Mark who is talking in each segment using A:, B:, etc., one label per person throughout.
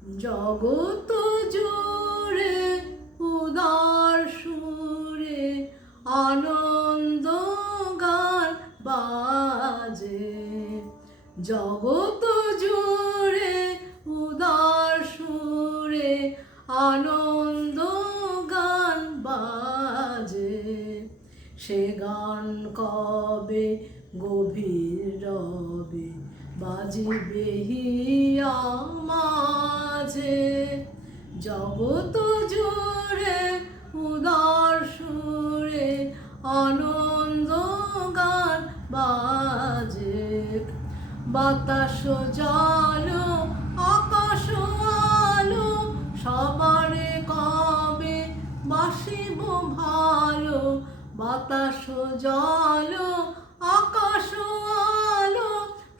A: জগত জোরে উদার সুরে আনন্দ গান বাজে। জগত জোরে উদার সুরে আনন্দ গান বাজে। সে গান কবে গভীর রবে, বাজিবে হিয়া মাঝে জগত জোরে উদার সুরে আনন্দ গান বাজে। বাতাস জল, আকাশ আলো, সবারে কবে বাসিব ভালো? বাতাস জল, আকাশ আলো,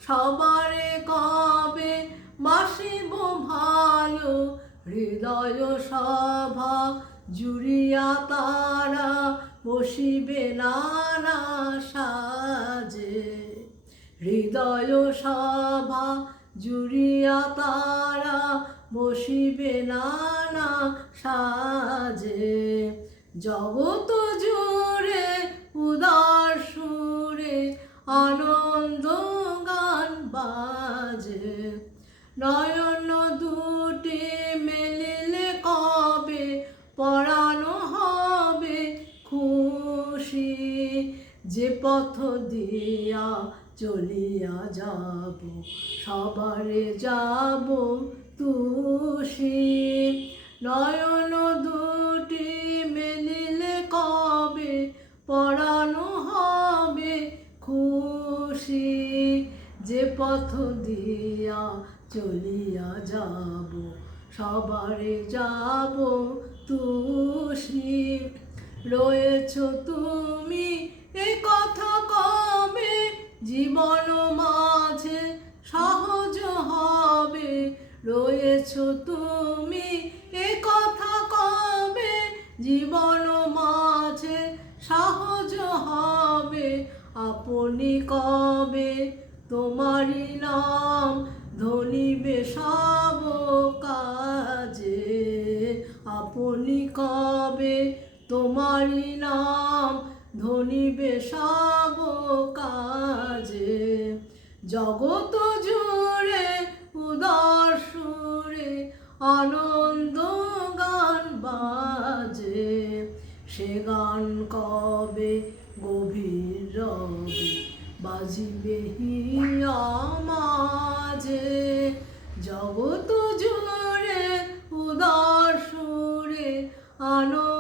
A: সবারে কবে বাসিব হৃদয় সভা জুড়িয়া তারা বসিবে নানা সাজে। হৃদয় সভা জুড়িয়া তারা বসিবে নানা সাজে। জগত জুড়ে, উদার সুরে আনন্দ গান বাজে। নয়ন যে পথ দিয়া চলিয়া যাব, সবারে যাব তুষি। নয়ন দুটি মেলিলে কবে পড়ানো হবে খুশি? যে পথ দিয়া চলিয়া যাব, সবারে যাব তুষি। রয়েছ তুমি রয়েছ তুমি, এ কথা কবে? জীবন মাঝে সহজ হবে। আপনি কবে তোমারই নাম ধনিবে সব কাজে? আপনি কবে তোমারই নাম ধনিবে সব কাজে? জগত আনন্দ গান বাজে। সে গান কবে গভীর রবে? বাজিবে হিয়া মাঝে জগত জুড়ে, উদার সুরে, আনন্দ